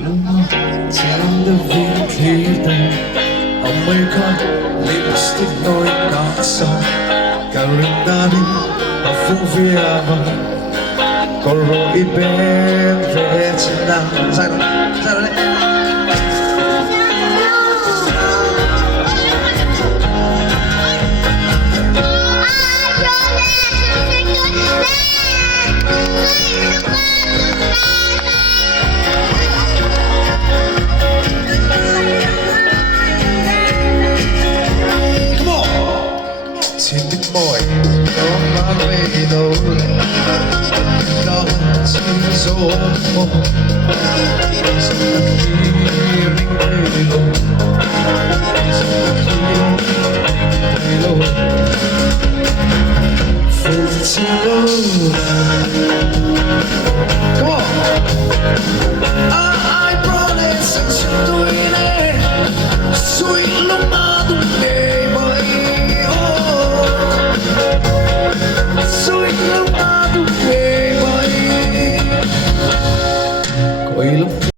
Tände vinterden Amerikan lipstick och en gatsong Karindani och Fufiava Koro i ben Vietnam Säg det Timid boy, don't mind me though. Nothing's so. So I'm hearing